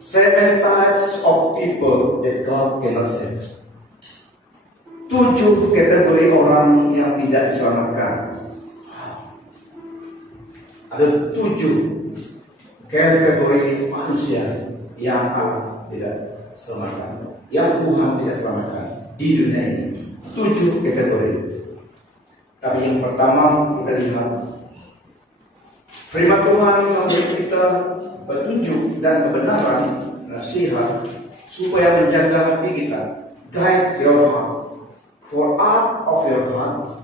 7 types of people that God cannot save. 7 kategori orang yang tidak diselamatkan. Ada 7 kategori manusia yang Allah tidak selamatkan, yang Tuhan tidak selamatkan di dunia ini. 7 kategori. Tapi yang pertama kita lihat firman Tuhan memberi kita petunjuk dan kebenaran, nasihat supaya menjaga hati kita. Guide your heart, for out of your heart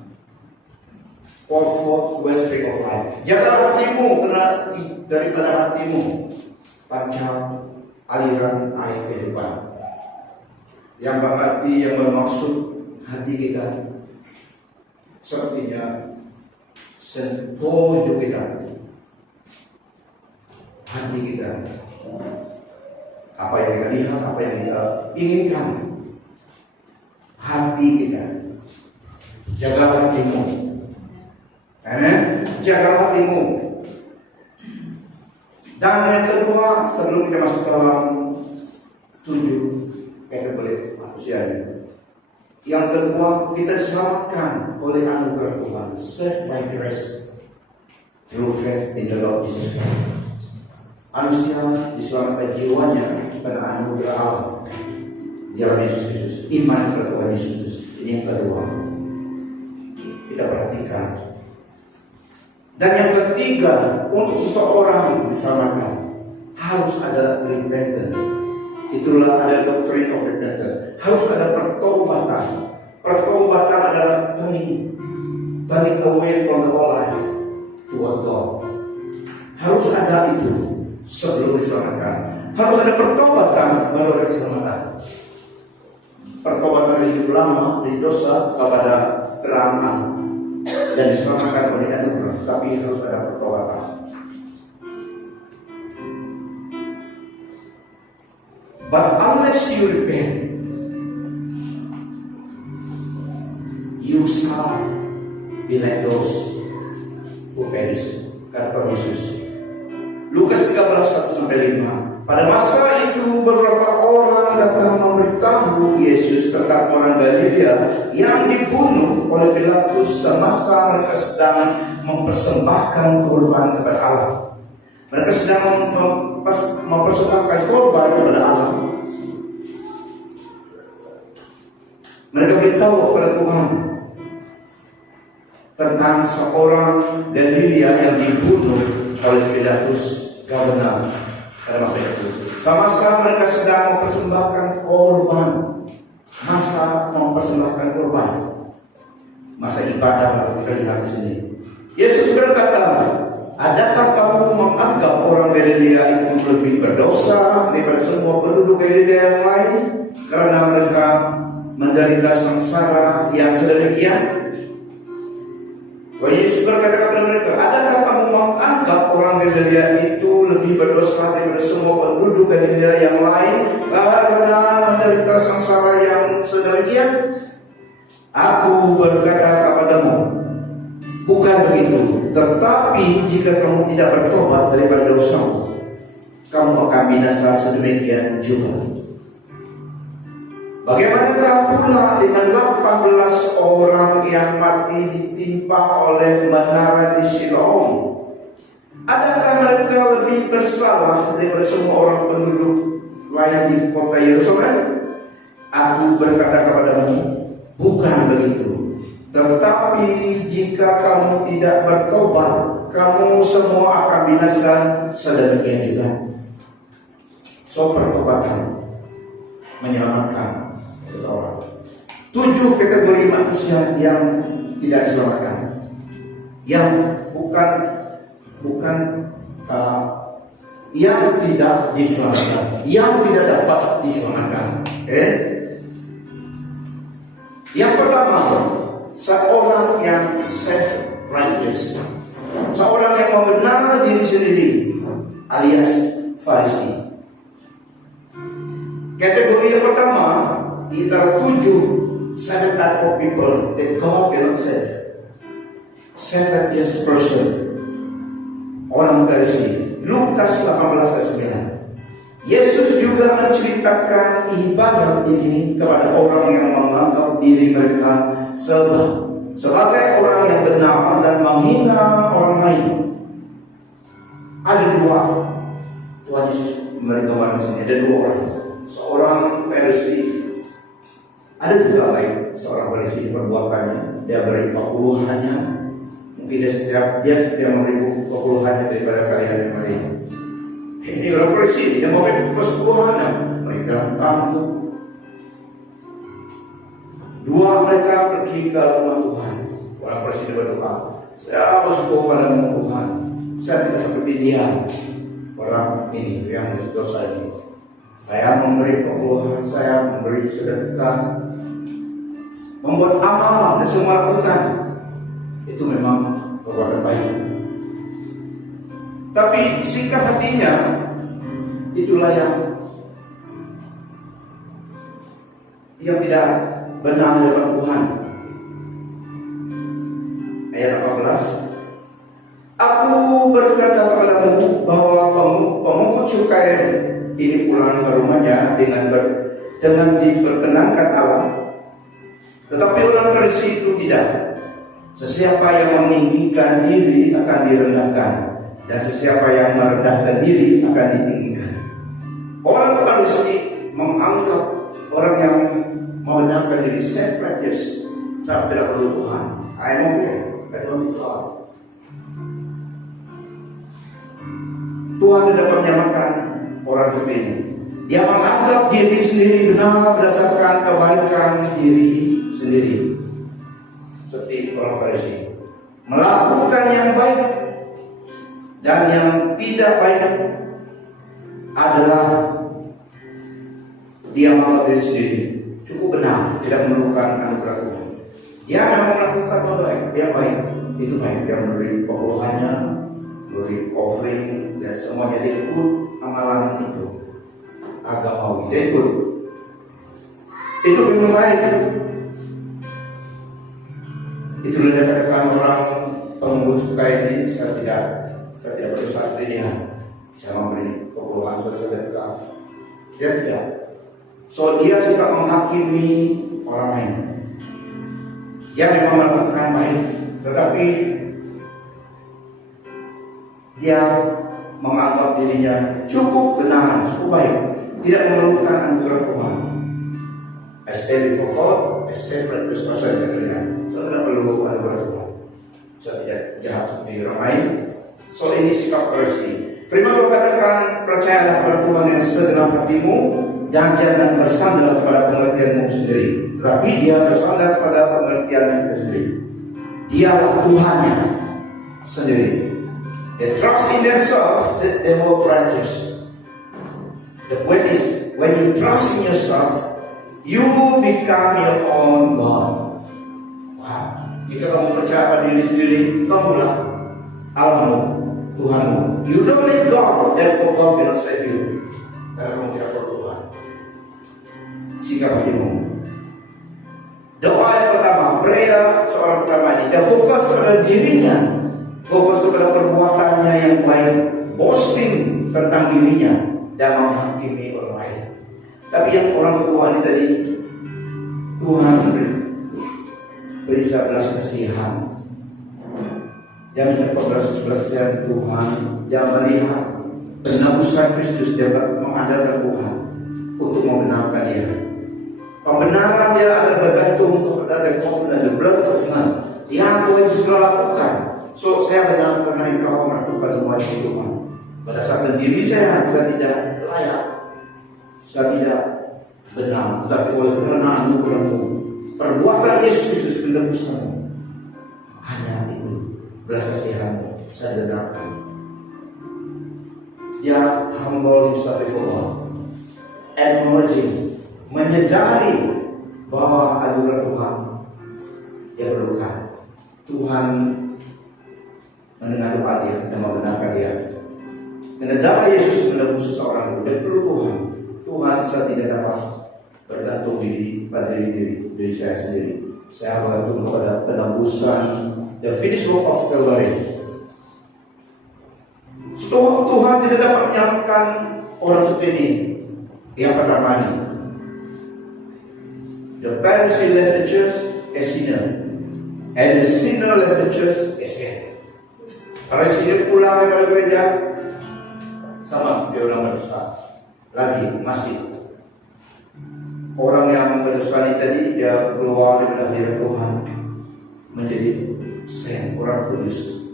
or for wellspring of life. Jaga hatimu, karena daripada hatimu pancar aliran air kehidupan. Yang berarti, yang bermaksud hati kita sepertinya sentuh hidup kita. Hati kita, apa yang kita lihat, apa yang kita inginkan, hati kita. Jaga hatimu, jaga hatimu. Dan yang kedua, sebelum kita masuk dalam 7 kategori manusia ini, yang kedua, kita diselamatkan oleh anugerah Tuhan, saved by grace through faith in the Lord Jesus Christ. Manusia diselamatkan jiwanya karena anugerah Allah di dalam Yesus Kristus, iman kepada Tuhan Yesus Kristus. Ini yang kedua, kita perhatikan. Dan yang ketiga, untuk seseorang diselamatkan harus ada repentance. Itulah ada doctrine of repentance. Harus ada pertobatan. Pertobatan adalah turning away from the old life toward God. Harus ada itu sebelum diselamatkan. Harus ada pertobatan baru ada keselamatan. Pertobatan dari hidup lama, dari dosa kepada keterangan, dan diselamatkan oleh anugerah. Tapi harus ada pertobatan. But unless you repent, you shall be like those who perish. Kata Yesus. Lukas 13:1-5. Pada masa itu beberapa orang datang memberitahu Yesus tentang orang Galilea yang dibunuh oleh Pilatus semasa mereka sedang mempersembahkan korban kepada Allah. Mereka sedang mempersembahkan korban kepada Allah. Mereka beritahu kepada Tuhan tentang seorang Galilea yang dibunuh oleh Pilatus, gubernur pada masa itu. Sama-sama mereka sedang mempersembahkan korban. Masa mempersembahkan korban, masa ibadah, kita lihat di sini. Yesus berkata, adakah kamu menganggap orang Galilea itu lebih berdosa daripada semua penduduk Galilea yang lain karena mereka menderita sengsara yang sedemikian? Yesus berkata kepada mereka, adakah kamu menganggap orang Galilea itu lebih berdosa daripada semua penduduk Galilea yang lain karena menderita sengsara yang sedemikian? Aku berkata kepadamu, bukan begitu. Tetapi jika kamu tidak bertobat daripada dosamu, kamu akan binasa sedemikian juga. Bagaimanakah pula dengan 18 orang yang mati ditimpa oleh menara di Siloam? Adakah mereka lebih bersalah daripada semua orang penduduk lain di kota Yerusalem? Aku berkata kepadamu, bukan begitu. Tetapi jika kamu tidak bertobat, kamu semua akan binasa sedemikian juga. So, pertobatan menyelamatkan seseorang. 7 kategori manusia yang tidak diselamatkan, yang yang tidak diselamatkan, yang tidak dapat diselamatkan. Yang pertama, seorang yang self-righteous, seorang yang membenarkan diri sendiri, alias Farisi. Kategori yang pertama di antara 7 type of people that God cannot save. 70th person, orang Farisi. Lukas 18:9. Yesus juga menceritakan ibadat ini kepada orang yang menganggap diri mereka sebagai orang yang benar dan menghina orang lain. Ada dua, Tuhan Yesus memberi gambaran sini, ada dua orang. Seorang Farisi, ada juga baik seorang Farisi perbuatannya, dia beri kepuluhannya. Mungkin dia setiap memberi kepuluhannya daripada kalian yang lain. Ini orang Farisi, dia memberi kepuluhannya, mereka tamu. Dua mereka pergi ke rumah Tuhan. Orang Farisi berdoa, saya harus bawa pada rumah Tuhan. Saya tidak seperti dia, orang ini yang berdosa ini. Saya memberi kepuluhan, saya memberi sedekah, membuat amal dan semua lakukan. Itu memang perbuatan baik. Tapi sikap hatinya itulah yang tidak benar di depan Tuhan. Ayat 18. Aku berkata kepadamu bahwa pemungut cukai ini pulang ke rumahnya dengan diperkenankan Allah. Tetapi orang Farisi itu tidak. Sesiapa yang meninggikan diri akan direndahkan, dan sesiapa yang merendahkan diri akan ditinggikan. Orang Farisi menganggap orang yang membenarkan diri self-righteous, saya tidak perlu Tuhan. I don't care, I don't need God. Tuhan tidak menyamakan orang seperti ini. Dia menganggap diri sendiri benar berdasarkan kebaikan diri sendiri. Seperti orang Farisi, melakukan yang baik dan yang tidak baik adalah dia menganggap diri sendiri cukup benar, tidak memerlukan anugerah Tuhan. Dia hanya melakukan yang baik, itu baik. Dia memberi kepuluhannya, memberi offering, dan semuanya dia ikut amalan itu. Agama dia ikut. Itu memang baik. Itu dia katakan orang pemungut cukai ini, saya tidak berdosa seperti dia. Saya memberi kepuluhan sedekah. Dia tidak. So dia suka menghakimi orang lain. Dia memang melakukan baik, tetapi dia menganggap dirinya cukup benar, cukup baik, tidak memerlukan anugerah Tuhan. I stand before God, I stand for this person. Saya tidak perlu anugerah Tuhan. Saya tidak jahat seperti orang lain. So ini sikap Farisi. Firman Tuhan katakan, percayalah pada Tuhan yang sedalam hatimu, dan jangan bersandar kepada pengertianmu sendiri, tetapi dia bersandar kepada pengertiannya sendiri. Dialah Tuhannya sendiri. They trust in themselves that they will righteous. The point is, when you trust in yourself, you become your own God. Wow. Jika kamu percaya pada diri sendiri, kamulah Allahmu, Tuhanmu. You don't need God, therefore God cannot save you. Karena kamu tidak perlu Tuhan. Sikap hatimu. Doa yang pertama, prayer seorang pertama ini, dia fokus kepada dirinya, fokus kepada perbuatannya yang baik, boasting tentang dirinya dan menghakimi orang lain. Tapi yang orang kedua ini tadi, Tuhan beri saya belas kasihan. Dia minta belas kasihan Tuhan. Dia melihat penebusan Kristus, dia mengandalkan Tuhan untuk membenarkan dia. Pembenaran dia adalah bergantung kepada the covenant, the blood covenant yang Tuhan Yesus lakukan. So saya benar karena Engkau melakukan semua itu Tuhan. Berdasarkan diri saya tidak layak, saya tidak benar. Tetapi oleh karena anugerah-Mu, perbuatan Yesus Kristus penebusanmu, hanya itu belas kasihan-Mu saya dengarkan. Dia humble himself before God, acknowledging, menyadari bahwa anugerah Tuhan dia perlukan. Tuhan mendengar doa dia dan membenarkan dia. Karena darah Yesus menebus seseorang itu, dan perlu Tuhan. Tuhan saya tidak dapat bergantung pada diri saya sendiri. Saya bergantung kepada penebusan, the finished work of Calvary. Tuhan tidak dapat menyelamatkan orang seperti ini. Yang pertama ini, the Pharisee left the church as sinner, and the sinner left the church as sin. Pharisee pulang dari gereja, sama seperti orang berdosa, lagi masih. Orang yang berdosa ini tadi dia keluar dari hadirat Tuhan menjadi saint, orang kudus.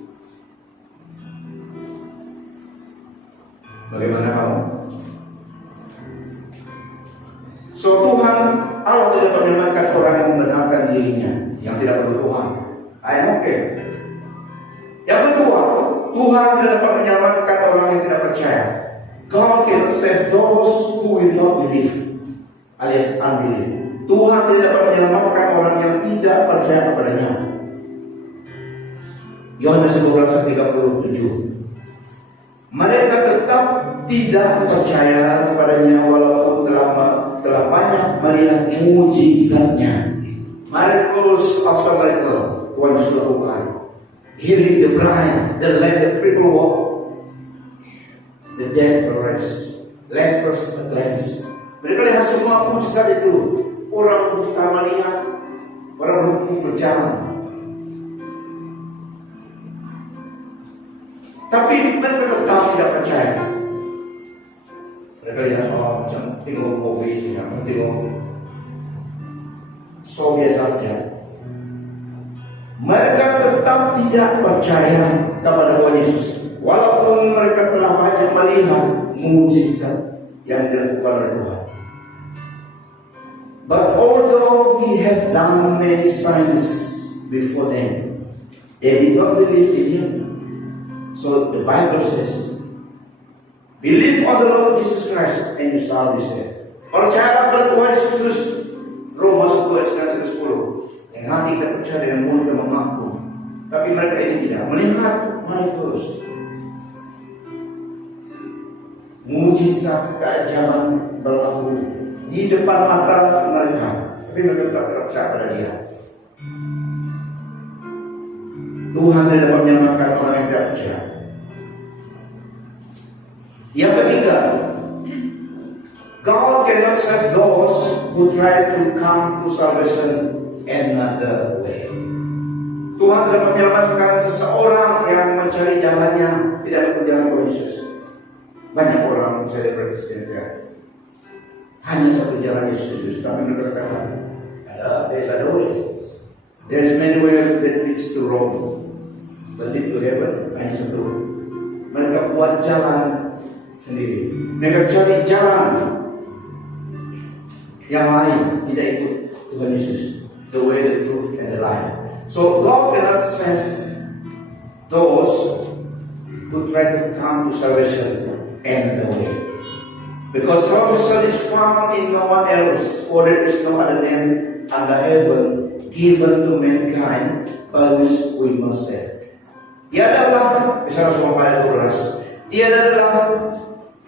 Bagaimana kamu? So Tuhan Allah tidak menyelamatkan orang yang membenarkan dirinya, yang tidak perlu Tuhan. Oke. Yang kedua, Tuhan tidak dapat menyelamatkan orang yang tidak percaya. God can save those who will not believe, alias unbelief. Tuhan tidak dapat menyelamatkan orang yang tidak percaya kepadanya. Yohanes 12:37. Mereka tetap tidak percaya kepadanya walaupun telah banyak melihat mujizatnya. Miracles after miracle Tuhan Yesus lakukan. Healing the blind, the lame, the crippled walk, the dead rise, lepers cleansed. Mereka lihat semua mujizat itu. Orang buta melihat, orang lumpuh berjalan. Tapi mereka tetap tidak percaya. Mereka lihat macam tengok mobil saja, tengok so biasa saja. Mereka tetap tidak percaya kepada Tuhan Yesus, walaupun mereka telah banyak melihat mujizat yang dilakukan oleh Tuhan. But although He has done many signs before them, they did not believe in Him. So the Bible says, believe on the Lord Jesus Christ and you shall be saved. Percayalah kepada Tuhan Yesus. Roma 10 ayat 10. Yang hati kita percaya dengan mulut dan mengaku. Tapi mereka ini tidak melihat miracles, mujizat keajaiban berlaku di depan mata mereka. Tapi mereka tetap tidak percaya pada Dia. Tuhan tidak dapat menyelamatkan orang yang tidak percaya. Yang ketiga, God cannot save those who try to come to salvation another way. Tuhan tidak menyelamatkan seseorang yang mencari jalannya tidak mengikuti jalan Tuhan Yesus. Banyak orang selebriti Kristen hanya satu jalan Yesus, tapi mereka katakan there's another way. There's many ways that leads to Rome, but lead to heaven hanya satu. Mereka buat jalan sendiri. Mereka cari jalan yang lain, tidak ikut Tuhan Yesus, the way, the truth, and the life. So God cannot save those who try to come to salvation another way, because salvation is found in no one else, for there is no other name under heaven given to mankind by which we must save. Tiadalah, Kisah Rasul ayat 12,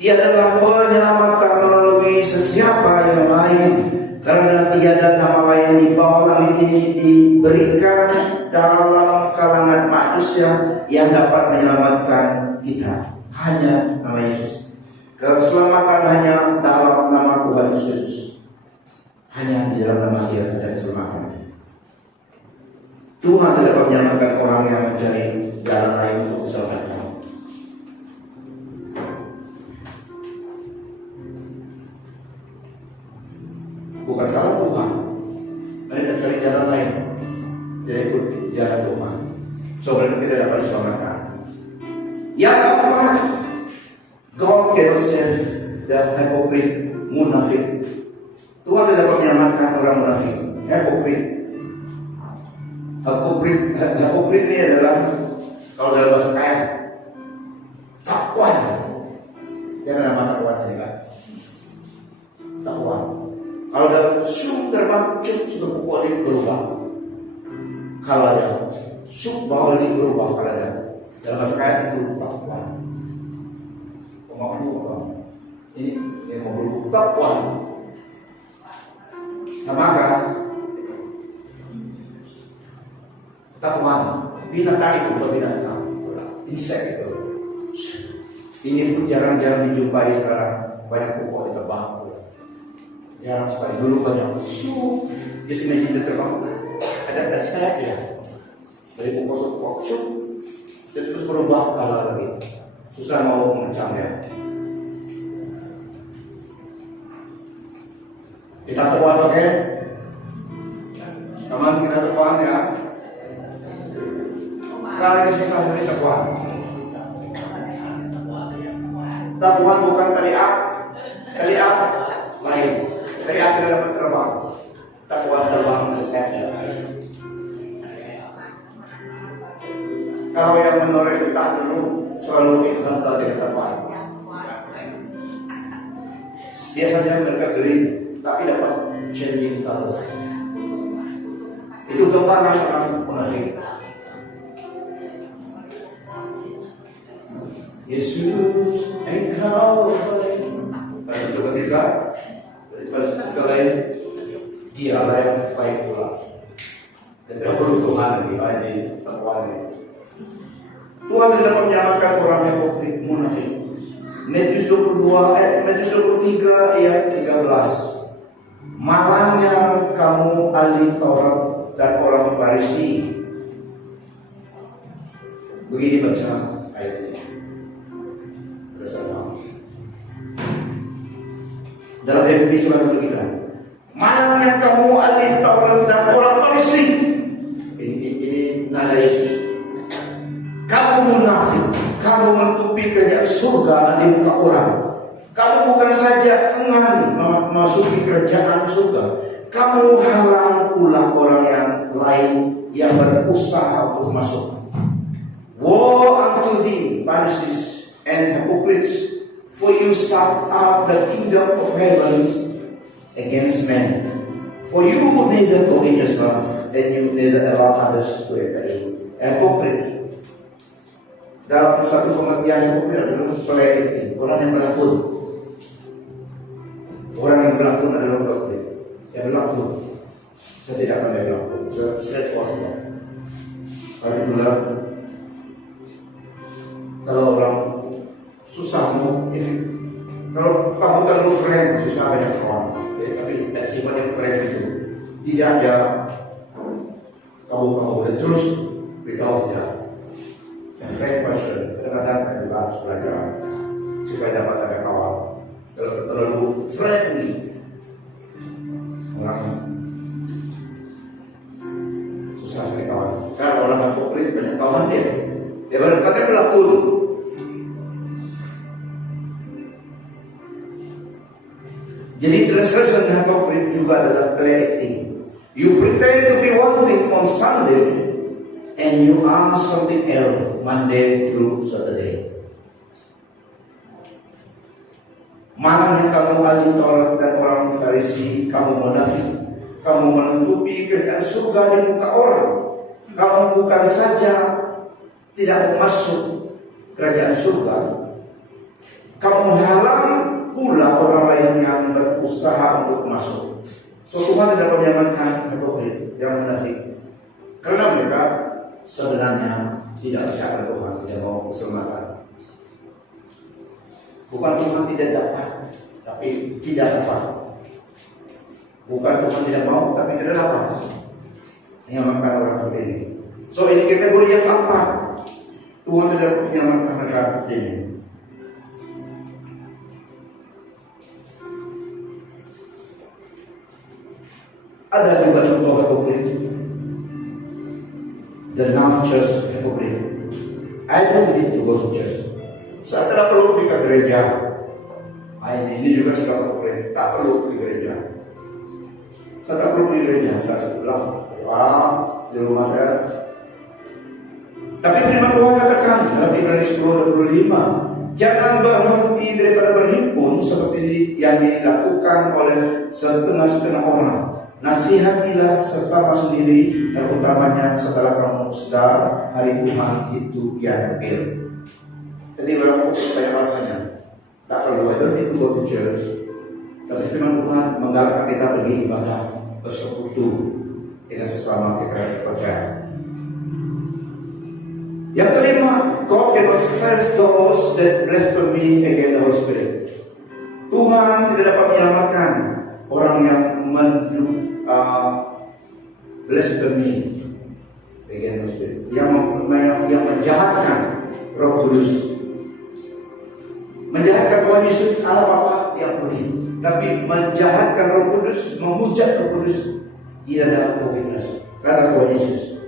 tiadalah penyelamatan melalui sesiapa yang lain, karena tiada nama lain di bawah langit ini diberikan dalam kalangan manusia yang dapat menyelamatkan kita. Hanya nama Yesus. Keselamatan hanya dalam nama Tuhan Yesus. Hanya di dalam nama Dia ada keselamatan. Tuhan tidak dapat menyelamatkan orang yang mencari jalan lain untuk keselamatan. Bukan salah Tuhan, mereka cari jalan lain, tidak ikut jalan Tuhan, so mereka tidak dapat diselamatkan. Yang keempat, God cannot save the hypocrite, munafik. Tuhan tidak dapat menyelamatkan orang munafik, hypocrite. Hypocrite ini adalah, kalau dalam bahasa kaya, takwan. Jangan nama takwan saja, takwan. Kalau ada sub terbang, sudah pukul ini berubah. Kalau ada sub bawah ini berubah. Kalau ada dalam bahasa kaya itu takwa. Pemaklu apa? Ini yang mau takwa. Sama kan? Takwa. Binatang itu bukan binatang. Insek itu. Ini pun jarang-jarang dijumpai sekarang. Banyak pokok ditebang. Jarang sekali. Dulu banyak. Just imagine dia terbang. Ada sayap ya. Dari pokok-pokok. Dia terus berubah kala lagi. Susah mau mengecamnya. Kita tekuan oke? Teman kita tekuan ya. Sekarang ini susah dari tekuan. Tekuan bukan tali up lain. Tali up tidak dapat terbang. Tekuan terbang saya. Kalau yang menoreh getah dulu selalu ikhlas dari tekuan. Biasanya mereka gering, tapi dapat changing colors. Itu gambaran orang munafik. Yesus, Engkau baik. Pada itu ketika lain, Dialah yang baik pula. Dan tidak perlu Tuhan lagi di takwaan. Tuhan tidak dapat menyelamatkan orang yang munafik. Matius 23 ayat 13. Malangnya kamu ahli Taurat dan orang Farisi. Begini baca ayatnya. Bersama. Dalam definisi mana kita? Malangnya kamu ahli Taurat dan orang Farisi. Ini nada Yesus. Kamu munafik. Kamu menutupi kerajaan surga di muka orang. Kamu bukan saja enggan memasuki kerajaan surga, kamu halang pula orang yang lain yang berusaha untuk masuk. Woe unto thee, Pharisees and hypocrites, for you shut up the kingdom of heaven against men. For you neither go in yourself, and you neither allow others to enter in. Hypocrite. Dalam satu pengertian hypocrite adalah pelekit, orang yang berlakon. Orang yang berlakon adalah hypocrite. Yang berlakon, saya tidak pandai berlakon. Saya puasnya. Kalau orang susah mau ini, kalau kamu terlalu friend susah banyak kawan. Tapi sifat yang friend itu tidak ada kamu dan terus beritahu tidak. Friend person, kadang-kadang kita juga harus belajar supaya dapat ada kawan. Kalau terlalu friend, orang susah sekali kawan. Karena orang hypocrite banyak kawan dia berkata berlakon. Jadi translation hypocrite juga adalah playacting. You pretend to be one thing on Sunday, and you are something else Monday through Saturday. Malangnya kamu ahli Taurat dan orang Farisi, kamu munafik. Kamu menutupi kerajaan surga di muka orang. Kamu bukan saja tidak mau masuk kerajaan surga, kamu halang pula orang lain yang berusaha untuk masuk. So Tuhan tidak menyamankan hypocrite, jangan munafik. Karena mereka sebenarnya tidak percaya Tuhan, tidak mau keselamatan. Bukan Tuhan tidak dapat, tapi tidak dapat. Bukan Tuhan tidak mau, tapi tidak dapat menyelamatkan orang seperti ini. So ini kategori yang keempat. Tuhan tidak menyelamatkan mereka seperti ini. Ada juga contoh hypocrite. The non-church hypocrite. I don't need to go to church. Saya tidak perlu pergi ke gereja. Ini juga sikap hypocrite. Tak perlu pergi gereja. Saya tak perlu pergi gereja. Saya pulang di rumah saya. Tapi firman Tuhan katakan dalam Ibrani 10:25, jangan berhenti daripada berhimpun seperti yang dilakukan oleh setengah-setengah orang. Nasihatilah sesama sendiri, terutamanya setelah kamu sadar hari Tuhan itu kian dekat. Jadi orang banyak alasannya, tak perlu I don't need to go to church. Tapi firman Tuhan menggalakkan kita pergi ibadah, bersekutu dengan sesama kita percaya. Yang kelima, God cannot save those that blaspheme against the Holy Spirit. Tuhan tidak dapat menyelamatkan orang blasphemy against Spirit, yang menjahatkan Roh Kudus, menjahatkan Tuhan Yesus Allah Bapa diampuni, tapi menjahatkan Roh Kudus, menghujat Roh Kudus tidak ada forgiveness karena Tuhan Yesus.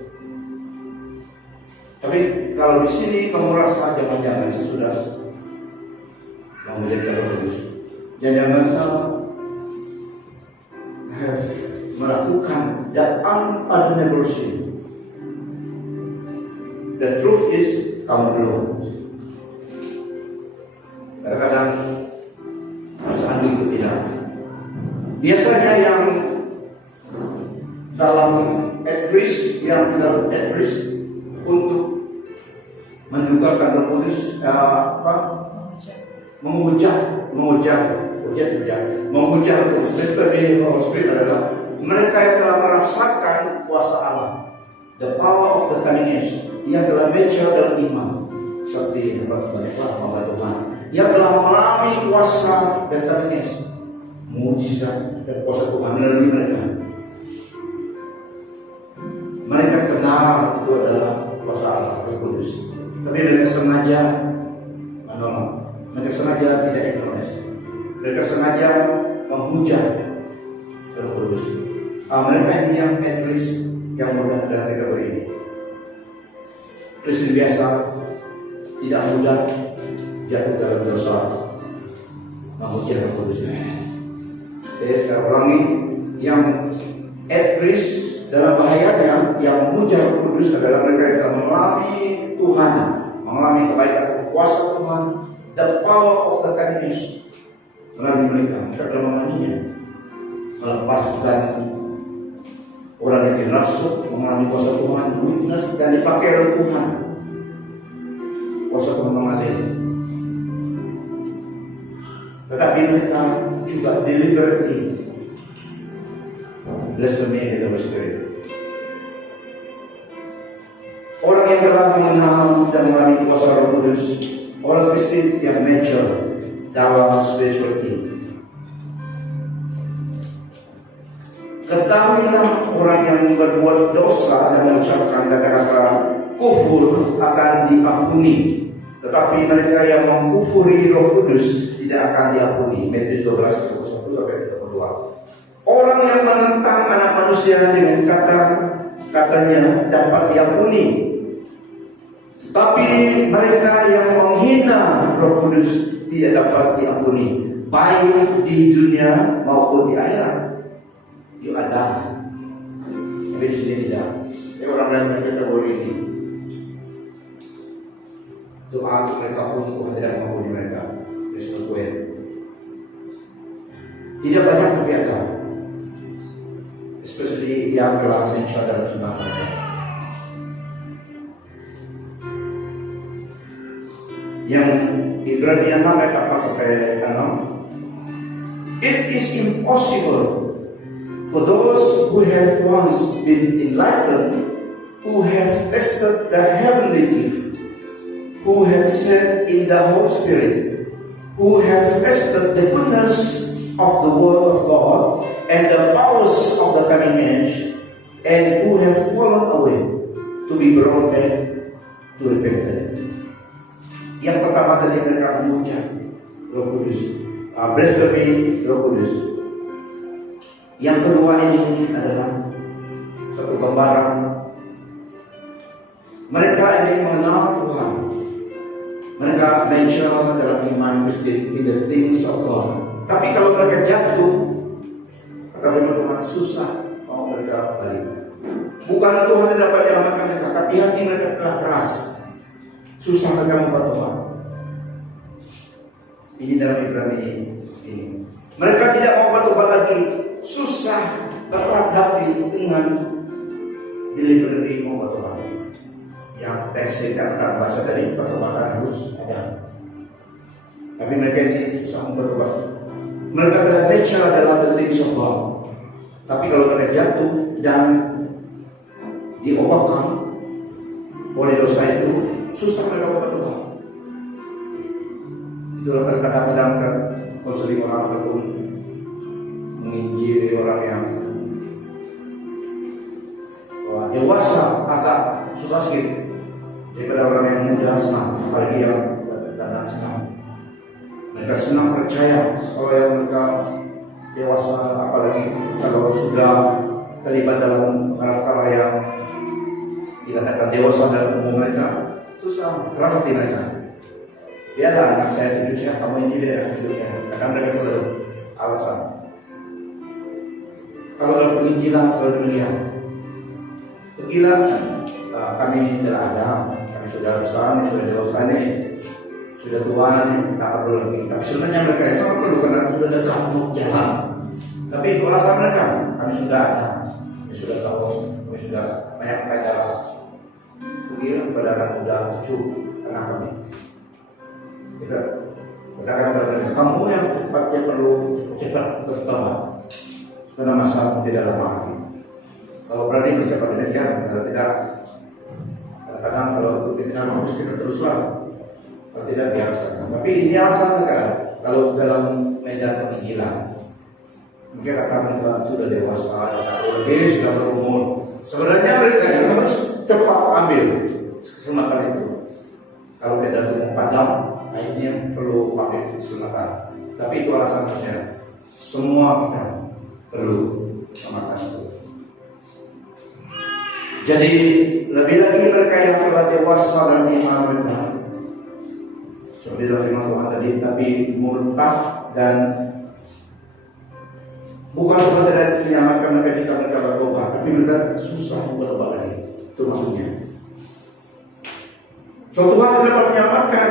Tapi kalau di sini kamu rasa jangan-jangan sesudah menghujat Roh Kudus, jangan salah have melakukan the unpardonable sin. The truth is kamu belum. Kadang-kadang perasaan itu tidak. Biasanya yang dalam at risk untuk menukarkan Roh Kudus menghujat Roh Kudus. Seperti Holy Spirit adalah mereka yang telah merasakan kuasa Allah, the power of the coming age, yang telah mature dalam iman, seperti banyaklah hamba Tuhan yang telah mengalami kuasa dan coming age, mujizat dan kuasa Tuhan melalui mereka. Mereka kenal itu adalah kuasa Allah, Roh Kudus, tapi mereka sengaja menolak. Mereka sengaja tidak ignorance. Mereka sengaja menghujat Roh Kudus. Mereka ini yang at-risk, yang mudah dalam kategori ini. Kristen biasa tidak mudah jatuh dalam dosa menghujat Roh Kudus. Saya ulangi, yang at-risk dalam bahayanya yang menghujat Roh Kudus adalah mereka yang telah mengalami Tuhan, mengalami kebaikan kuasa Tuhan, the power of the kindness melalui mereka telah mengalaminya, melepaskan orang yang dirasuk, mengalami kuasa Tuhan, witness dan dipakai oleh Tuhan, kuasa Tuhan mengalir. Tetapi mereka juga deliberately blasphemy against the Holy Spirit. Orang yang telah mengenal dan mengalami kuasa Roh Kudus, orang Kristen yang mature dalam spirituality. Ketahuilah orang yang berbuat dosa dan mengucapkan kata-kata kufur akan diampuni, tetapi mereka yang mengkufuri Roh Kudus tidak akan diampuni. Matius 12:21-22. Orang yang menentang anak manusia dengan katanya dapat diampuni, tetapi mereka yang menghina Roh Kudus tidak dapat diampuni, baik di dunia maupun di akhirat. Itu ada, tapi di sini tidak. Orang dalam kategori ini, doa mereka pun Tuhan tidak mengampuni mereka. Tidak banyak tapi ada, especially yang telah mencoba dalam iman mereka. Yang Ibrani 6 ayat 4-6, it is impossible for those who have once been enlightened, who have tasted the heavenly gift, who have sat in the Holy Spirit, who have tasted the goodness of the Word of God and the powers of the coming age, and who have fallen away, to be brought back to repentance. Yang pertama tadi mereka mengucap Roh Kudus, blasphemy Roh Kudus. Yang kedua ini adalah satu gambaran mereka ingin mengenal Tuhan. Mereka mature dalam iman Kristen in the things of God. Tapi kalau mereka jatuh, kata firman Tuhan, susah mau mereka balik. Bukan Tuhan tidak dapat menyelamatkan mereka, tapi hati mereka telah keras. Susah mereka membuat. Ini dalam Ibrani ini. Mereka tidak mau bertobat lagi, susah terhadapi dengan delivery mau bertobat. Yang teks yang kita baca tadi, pertobatan harus ada. Tapi mereka ini susah bertobat. Mereka telah mature dalam the things of God. Tapi kalau mereka jatuh dan di overcome oleh dosa itu, susah mereka bertobat. Itulah kadang-kadang kan konseling orang ataupun menginjili orang yang apalagi yang benar senang. Mereka senang percaya kalau yang mereka dewasa, apalagi kalau sudah terlibat dalam perkara yang dikatakan dewasa dalam umum mereka, susah, keras hati mereka. Biarlah anak saya cucunya, kamu ini dia cucunya. Kadang mereka selalu alasan. Kalau dalam penginjilan selalu demikian. Pergilah, kami telah ada, kami sudah besar, sudah dewasa nih, sudah tua nih, tak perlu lagi. Tapi sebenarnya mereka yang sangat perlu karena sudah dekat untuk jalan. Tapi itu alasan mereka, kami sudah ada, kami sudah tahu, kami sudah banyak pelajaran. Pergilah kepada anak muda, cucu, anak kami. Kita katakan kepada mereka, kamu yang cepatnya perlu cepat bertobat, karena masalah tidak lama lagi. Kalau berani bercepat demikian, kalau tidak, kadang-kadang kalau untuk pimpinan harus kita teruslah, kalau tidak biarkan. Tapi ini alasan mereka, kalau dalam medan penginjilan, mungkin kata mereka sudah dewasa, lebih sudah berumur. Sebenarnya mereka yang harus cepat ambil kesempatan itu. Kalau tidak tumbuh padam, naiknya perlu pakai kesempatan. Tapi itu alasan manusia. Semua kita perlu kesempatan itu. Jadi lebih lagi mereka yang telah dewasa dan iman mereka, seperti dalam firman Tuhan tadi, tapi murtad dan bukan dari menyelamatkan mereka jika mereka bertobat, tapi mereka susah bertobat lagi. Itu maksudnya. So Tuhan tidak dapat menyelamatkan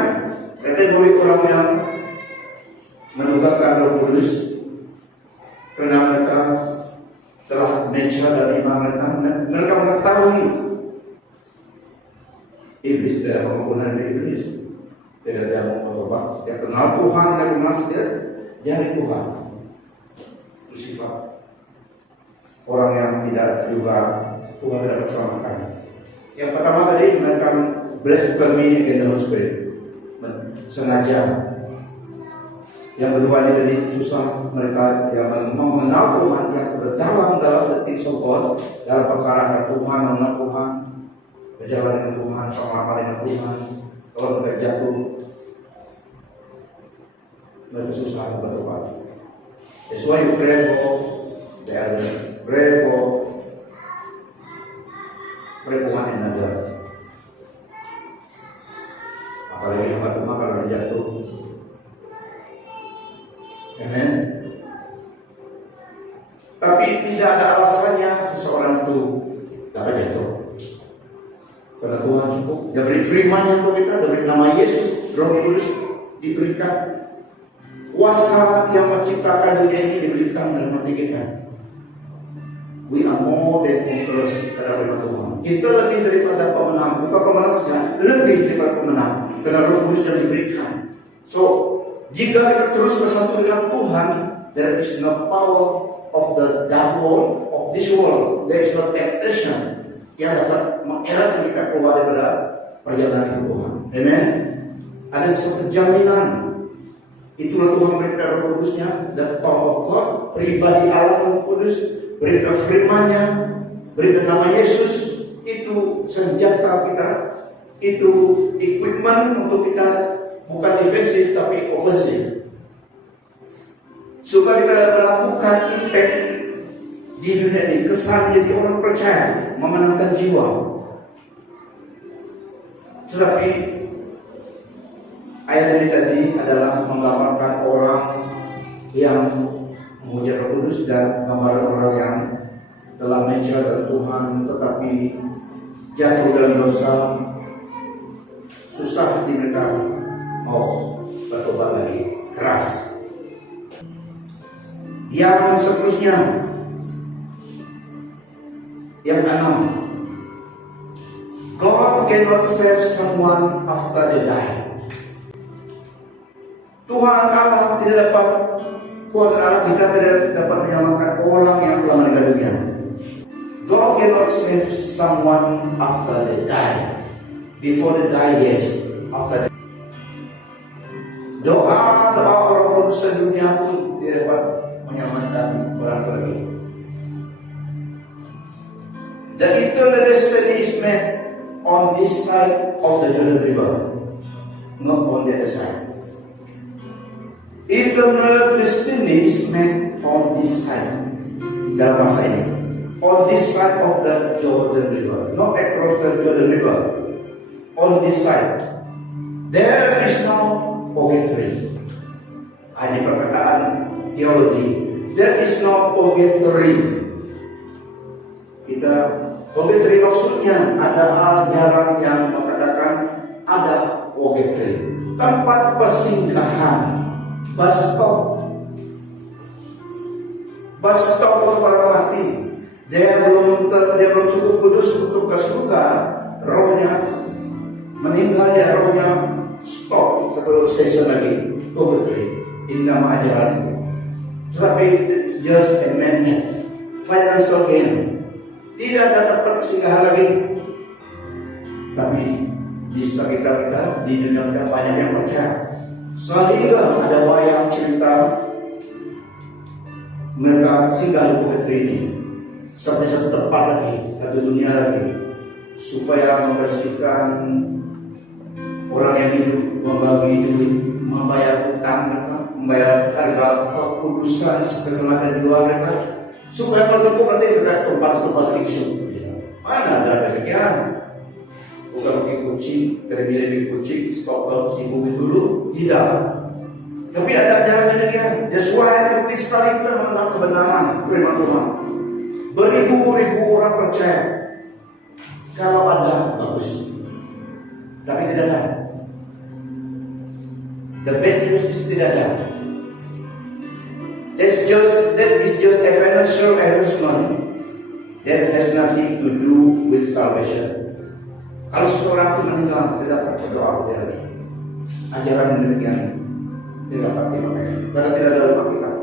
kategori orang yang menukarkan Roh Kudus karena mereka telah mencela dan iman mereka mengetahui iblis tidak pengampunan dari iblis, tidak ada mau bertobat, dia kenal Tuhan, dia kenal dia dari Tuhan. Sifat orang yang tidak juga Tuhan tidak bersamakan. Yang pertama tadi mereka blasphemy against the Holy Spirit, sengaja. Yang kedua ini tadi susah mereka yang mengenal Tuhan, yang berdalam dalam detik sokot dalam perkara Tuhan, mengenal Tuhan, berjalan dengan Tuhan, pengalaman dengan Tuhan. Kalau mereka jatuh, mereka susah bertobat. That's why you pray for the elders, pray for one another. Apalagi yang Tuhan kalau dia jatuh. Amen. Tapi tidak ada alasannya seseorang itu dapat jatuh. Karena Tuhan cukup. Dia beri firman-Nya untuk kita, dia beri nama Yesus, Roh Kudus diberikan. Kuasa yang menciptakan dunia ini diberikan dalam hati kita. We are more than conquerors pada firman Tuhan. Kita lebih daripada pemenang, bukan pemenang saja, lebih daripada pemenang. Karena Roh Kudus yang diberikan. So, jika kita terus bersatu dengan Tuhan, there is no power of the devil of this world. There is no temptation yang dapat mengerat kita keluar daripada perjalanan Tuhan. Amen. Ada satu jaminan. Itulah Tuhan memberikan Roh Kudusnya, the power of God, pribadi Allah Roh Kudus, berikan firman-Nya, berikan nama Yesus. Itu senjata kita, itu equipment untuk kita, bukan defensif tapi ofensif. Supaya kita melakukan impact di dunia ini, kesan jadi orang percaya, memenangkan jiwa. Tetapi ayat ini tadi adalah menggambarkan orang yang memuji Roh Kudus dan gambaran orang yang telah mencela Tuhan tetapi jatuh dalam dosa, susah hati mereka mau bertobat lagi, keras. Yang seterusnya, yang keenam, God cannot save someone after they die. Tuhan Allah tidak dapat, Tuhan Allah kita tidak dapat menyelamatkan orang yang telah meninggal dunia. God cannot save someone after they die. Before they die, yes. After they... Doa orang kudus dunia pun tidak dapat menyelamatkan orang lagi. The eternal destiny is made on this side of the Jordan River. not on the other side. Eternal destiny is meant on this side. Dalam masa ini, on this side of the Jordan River, not across the Jordan River. On this side, there is no purgatory. Ini perkataan teologi. There is no purgatory. Purgatory maksudnya ada ajaran yang mengatakan ada purgatory, tempat persinggahan, bus stop untuk orang mati. Dia belum cukup kudus untuk ke surga, rohnya meninggal, dia rohnya stop satu station lagi, purgatory. Ini nama ajaran. Tetapi it's just a man-made financial gain. Tidak ada tempat persinggahan lagi. Tapi di sekitar kita, di dunia kita banyak yang percaya. Sehingga ada wayang cerita mereka singgah di bukit ini sampai satu tempat lagi, satu dunia lagi, supaya membersihkan orang yang hidup, membagi duit, membayar utang mereka, membayar harga kekudusan keselamatan jiwa mereka, supaya kalau cukup nanti mereka tempat fiksu. Mana ada demikian? Bukan pakai kucing, terlebih kucing, stop si bukit dulu, tidak. Tapi ada ajaran demikian. That's why penting sekali kita mengenal kebenaran firman Tuhan. Beribu-ribu orang percaya. Kalau ada, bagus. Tapi tidak ada. The bad news is tidak ada. That is just a financial arrangement that has nothing to do with salvation. Kalau seseorang itu meninggal, tidak berdoa dia lagi. Ajaran demikian tidak pakai karena tidak ada dalam Alkitab.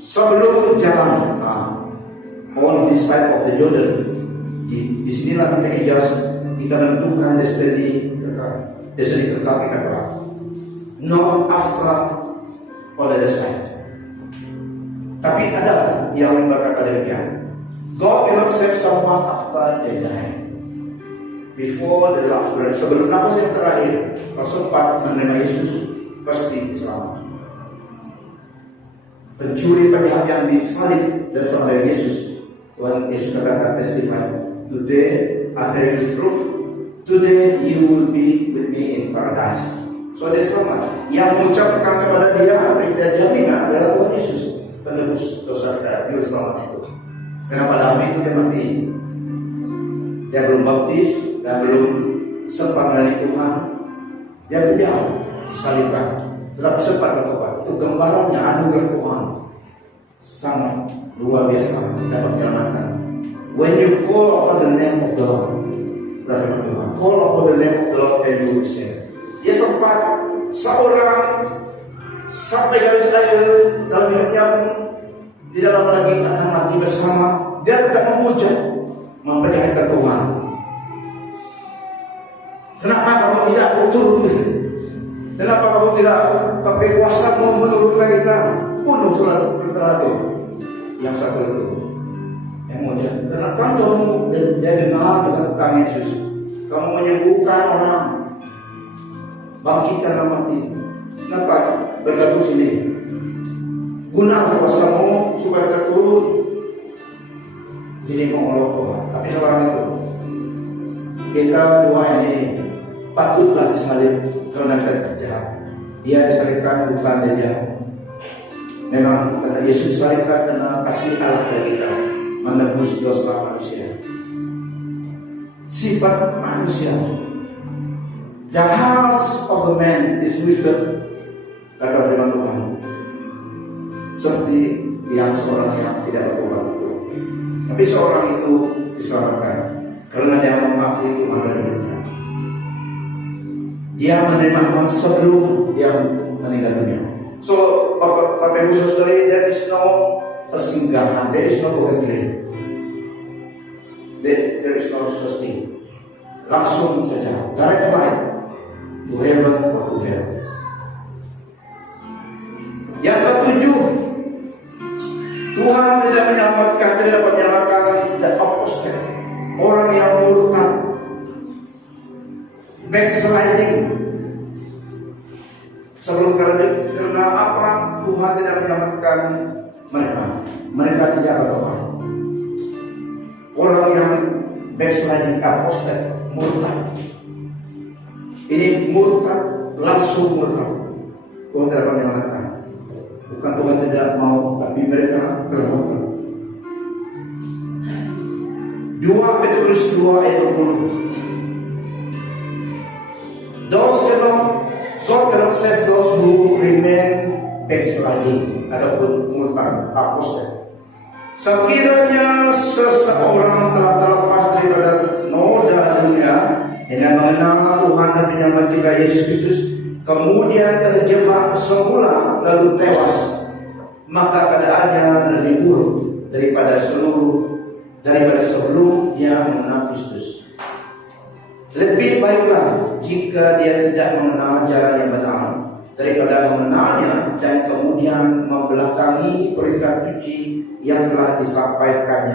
Sebelum jalan on this side of the Jordan, di sinilah kita menentukan destiny kekal kita kelak. Not after on the other side. Tapi ada yang berkata demikian. God cannot save someone after they die. Before the last breath, sebelum nafas yang terakhir, kau sempat menerima Yesus, pasti selamat. Pencuri penjahat yang disalib bersama dengan Yesus, Tuhan Yesus katakan testify, today I hear the truth, today you will be with me in paradise. So dia selamat. Yang mengucapkan kepada dia jaminan adalah Tuhan Yesus, penebus dosa kita, juru selamat itu. Karena pada hari itu dia mati, dia belum baptis, dan belum sempat melalui Tuhan, dia menjauh, disalibkan, tetapi sempat bertobat. Itu gambarannya anugerah Tuhan sangat luar biasa dapat menyelamatkan. When you call upon the name of the Lord, call upon the name of the Lord and you will be saved. Dia sempat seorang sampai garis akhir dalam hidupnya pun tidak lama lagi akan mati bersama. Dia tidak memuja, mempercayakan Tuhan. Kenapa kamu tidak turun? Kenapa kamu tidak pakai kuasamu menurunkan kita? Bunuh surat itu. Yang satu itu emoja. Kenapa kamu dia dengar tentang Yesus? Kamu menyembuhkan orang, bangkitkan orang mati. Kenapa bergabung sini? Guna kuasamu supaya kita turun. Jadi mengolok Tuhan. Tapi seorang itu kita dua ini patutlah disalib karena kita jahat. Dia disalibkan bukan dia jahat. Memang karena Yesus disalibkan karena kasih Allah kepada kita, menebus dosa manusia. Sifat manusia. The heart of the man is wicked, kata firman Tuhan. Seperti yang seorang yang tidak bertobat itu. Tapi seorang itu diselamatkan karena dia mengakui Tuhan dari dunia. Dia menerima Tuhan sebelum dia meninggal dunia. So, Bapak Ibu Saudari, there is no persinggahan, there is no purgatory, there is no such thing. Langsung saja, direct flight to heaven or to hell. Yang ketujuh, Tuhan tidak menyelamatkan, tidak dapat menyelamatkan the apostate, orang yang murtad. backsliding. Sebelum karena apa? Tuhan tidak menyelamatkan mereka. Mereka tidak bertobat. Orang yang backsliding, apostat, murtad. Ini murtad, langsung murtad. Tuhan tidak akan menyelamatkan. Bukan Tuhan tidak mau, tapi mereka bertobat. 2 Petrus 2 ayat 20. God cannot save those who remain backsliding ataupun murtad, apostat. Sekiranya seseorang telah terlepas daripada noda dunia dengan mengenal Tuhan dan penyelamat kita Yesus Kristus, kemudian terjebak semula lalu tewas, maka keadaannya lebih buruk daripada sebelum dia mengenal Kristus. Lebih baiklah jika dia tidak mengenal jalan yang benar daripada mengenalnya dan kemudian membelakangi perintah suci yang telah disampaikan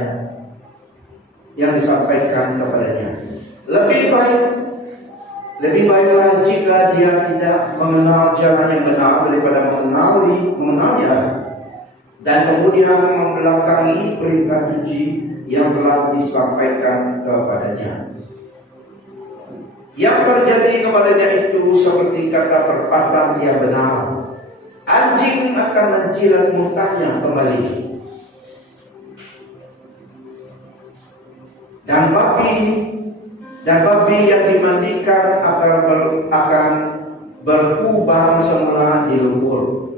kepadanya. Lebih baiklah jika dia tidak mengenal jalan yang benar daripada mengenalnya dan kemudian membelakangi perintah suci yang telah disampaikan kepadanya. Yang terjadi kepadanya itu seperti kata pepatah yang benar, anjing akan menjilat muntahnya kembali, dan babi yang dimandikan akan berkubang semula di lumpur.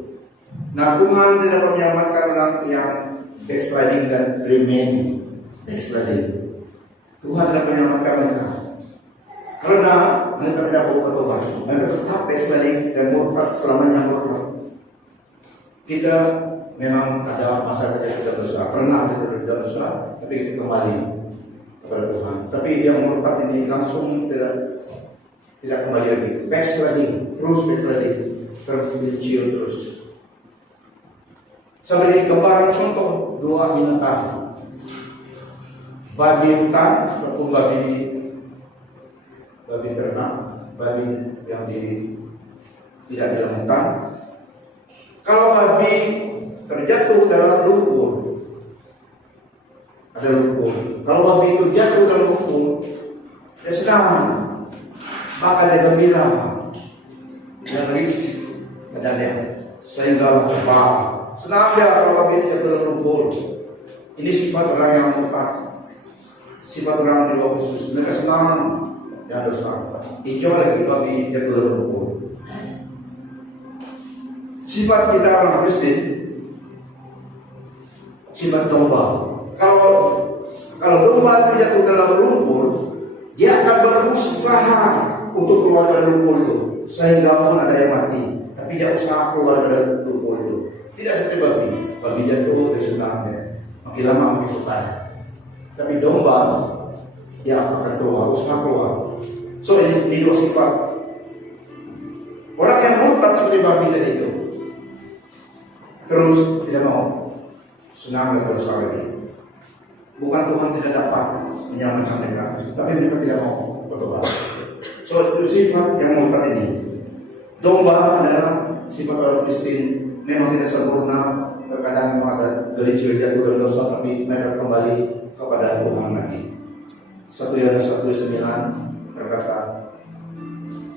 Nah, Tuhan tidak menyelamatkan orang yang backsliding dan remain backsliding. Tuhan tidak menyelamatkan mereka karena mereka tidak mau bertobat. Mereka tetap backsliding dan murtad selamanya murtad. Kita memang ada masa ketika kita dosa, pernah kita dosa, tapi kita kembali kepada Tuhan. Tapi yang murtad ini langsung tidak kembali lagi, backsliding, terus backsliding, terpencil terus. Sebagai gambaran contoh 2 binatang, babi hutan ataupun babi ternak, babi yang tidak di dalam hutan. Kalau babi terjatuh dalam lumpur, ada lumpur. Kalau babi itu jatuh dalam lumpur, dia senang, maka dia gembira, dia risih badannya, sehingga senang dia kalau babi itu jatuh dalam lumpur. Ini sifat orang yang murtad, sifat orang di luar khusus. Mereka senang dan dosa. Hijau lagi babi jatuh dalam lumpur. Sifat kita orang Kristen, sifat domba. Kalau domba itu jatuh dalam lumpur, dia akan berusaha untuk keluar dari lumpur itu, sehingga pun ada yang mati. Tapi dia usaha keluar dari lumpur itu. Tidak seperti babi. Babi jatuh di senangnya, makin lama makin suka. Tapi domba, dia akan keluar, usaha keluar. So ini 2 sifat. Orang yang murtad seperti babi tadi itu, terus tidak mau, senang dan berusaha lagi. Bukan Tuhan tidak dapat menyelamatkan mereka, tapi mereka tidak mau bertobat. So itu sifat yang murtad ini. Domba adalah sifat orang Kristen, memang tidak sempurna. Terkadang memang ada gelicir jatuh dan dosa, tapi mereka kembali kepada Tuhan lagi. 1 Yohanes 1:9 berkata,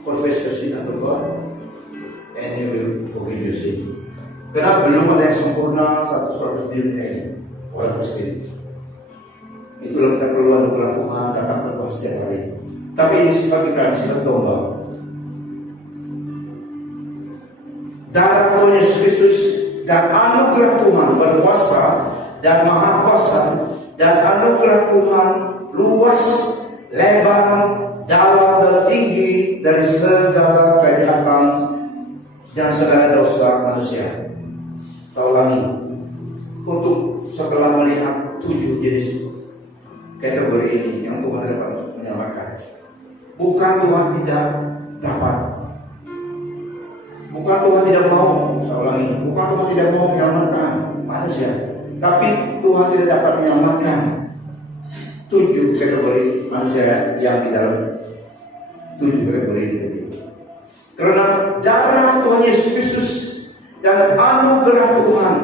confess your sin unto God and He will forgive your sin. Karena belum ada yang sempurna 100% diri orang Kristen. Itulah kita perlu anugerah Tuhan dapat berdoa setiap hari. Tapi ini sifat kita, sifat domba. Darah Tuhan Yesus Kristus dan anugerah Tuhan berkuasa dan maha kuasa, dan anugerah Tuhan luas, lebar, dalam dan tinggi dari segala kejahatan dan segala dosa manusia. Saya ulangi, untuk setelah melihat 7 jenis kategori ini yang Tuhan dapat menyelamatkan, bukan Tuhan tidak dapat, bukan Tuhan tidak mau. Saya ulangi, bukan Tuhan tidak mau menyelamatkan manusia, tapi Tuhan tidak dapat menyelamatkan 7 kategori manusia yang di dalam 7 kategori ini. Karena darah Tuhan Yesus Kristus dan anugerah Tuhan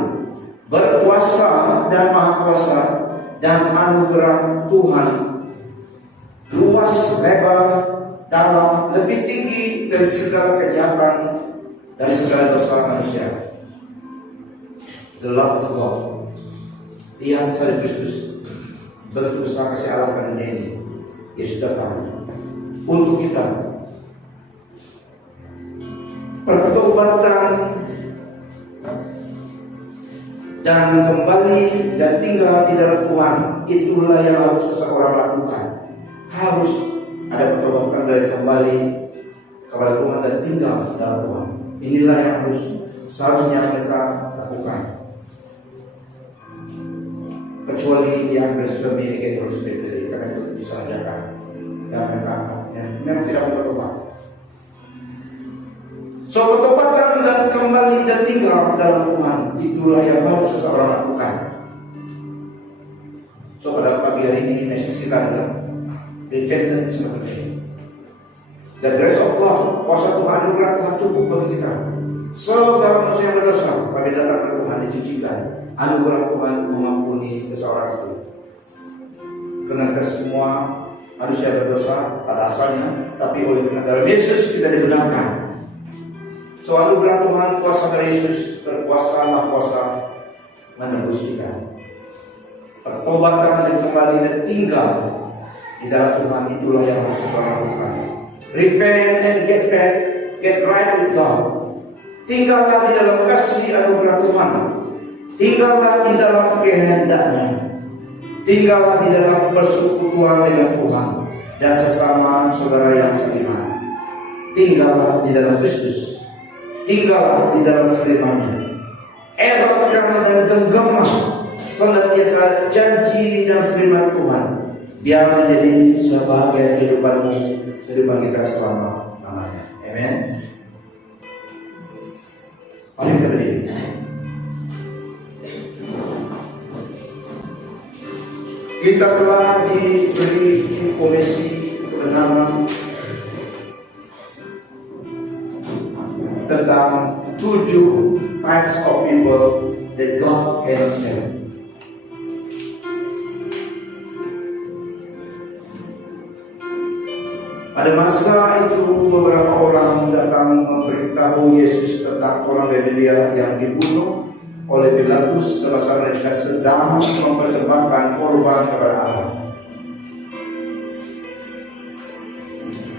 berkuasa dan maha kuasa, dan anugerah Tuhan luas, lebar, dalam, lebih tinggi dari segala kejahatan, dari segala dosa manusia. The love of God, Dia cari Kristus, begitu besar kasih Allah pada dunia ini. Yesus datang untuk kita. Pertobatan dan kembali dan tinggal di dalam Tuhan, itulah yang harus seseorang lakukan. Harus ada pertobatan dari kembali kepada Tuhan dan tinggal dalam Tuhan. Inilah yang harus seharusnya mereka lakukan. Kecuali yang sudah memiliki harus diberi, karena itu bisa jaga dan mereka memang tidak bertobat. So, pertobatan dan kembali dan tinggal dalam Tuhan, itulah yang harus seseorang lakukan. So, pada pagi hari ini message kita adalah repentance seperti ini. The grace of God, kuasa Tuhan, anugerah Tuhan cukup bagi kita. Segala manusia yang berdosa, pada datang ke Tuhan dicucikan. Anugerah Tuhan mengampuni seseorang itu. Karena kita semua manusia berdosa pada asalnya, tapi oleh karena dalam Yesus kita dibenarkan. So, anugerah Tuhan, kuasa dari Yesus berkuasa, maha kuasa menebus kita. Pertobatan dan kembali dan tinggal di dalam Tuhan, itulah yang harus kita lakukan. Repent and get back, get right with God. Tinggallah di dalam kasih anugerah Tuhan. Tinggallah di dalam kehendaknya. Tinggallah di dalam persekutuan dengan Tuhan dan sesama saudara yang seiman. Tinggallah di dalam Kristus. Tinggallah di dalam firman-Nya. Eratkan dan genggamlah senantiasa janji dan firman Tuhan, biar menjadi sebahagian kehidupanmu, kehidupan kita selama-lamanya. Amen. Mari kita berdiri. Kita telah diberi informasi kebenaran tentang 7 types of people that God can save. Pada masa itu beberapa orang datang memberitahu Yesus tentang orang Galilea yang dibunuh oleh Pilatus semasa mereka sedang mempersembahkan korban kepada Allah.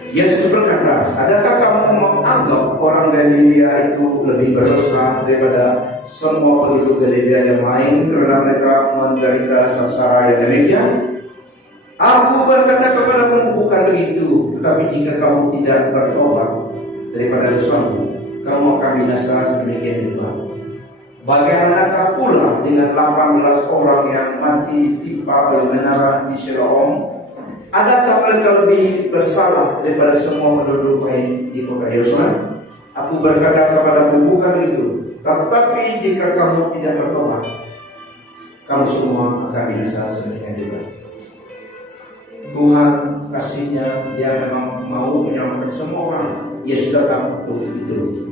Yesus berkata, adakah kamu menganggap orang Galilea itu lebih berdosa daripada semua penduduk Galilea yang lain karena mereka menderita sengsara yang demikian? Aku berkata kepadamu bukan begitu, tetapi jika kamu tidak bertobat daripada dosamu, kamu akan binasa sedemikian juga. Bagaimanakah pula dengan 18 orang yang mati ditimpa oleh menara di Siloam? Adakah mereka lebih bersalah daripada semua penduduk lain di kota Yosua? Aku berkata kepadamu bukan itu, tetapi jika kamu tidak bertobat, kamu semua akan binasa sedemikian juga. Tuhan kasihnya, Dia memang mau menyelamatkan semua orang. Yesus datang untuk itu.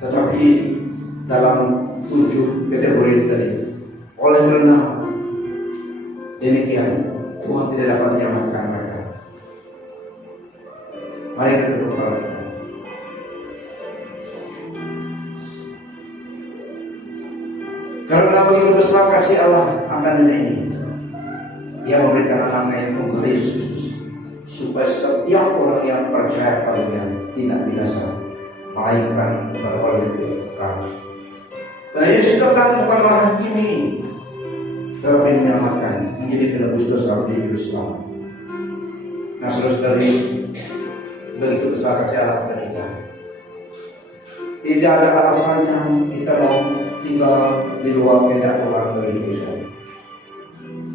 Tetapi dalam 7 kategori tadi, oleh karena demikian Tuhan tidak dapat menyelamatkan mereka. Mari kita tutup kepala kita. Karena begitu besar kasih Allah akan dunia ini, Dia memberikan anaknya yang tunggal Yesus, supaya setiap orang yang percaya padanya tidak binasa, melainkan beroleh hidup kekal. Dan Yesus datang bukanlah hakimi, tetapi menyelamatkan, menjadi penebus dosa di juru selamat. Nah, saudara-saudari, begitu besar kasih Allah kepada kita. Tidak ada alasannya kita mau tinggal di luar kehendak orang dari kita.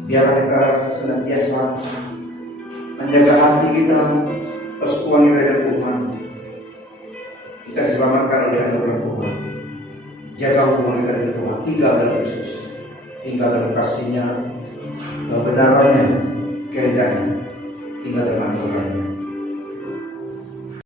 Biar kita senantiasa menjaga hati kita, persekutuan kita dengan Tuhan. Kita diselamatkan oleh anugerah Tuhan. Jaga hubungan kita dengan Tuhan. Tinggal dalam Yesus, tinggal dalam kasih-Nya, kebenarannya, kehendaknya. tinggal dalam Tuhan.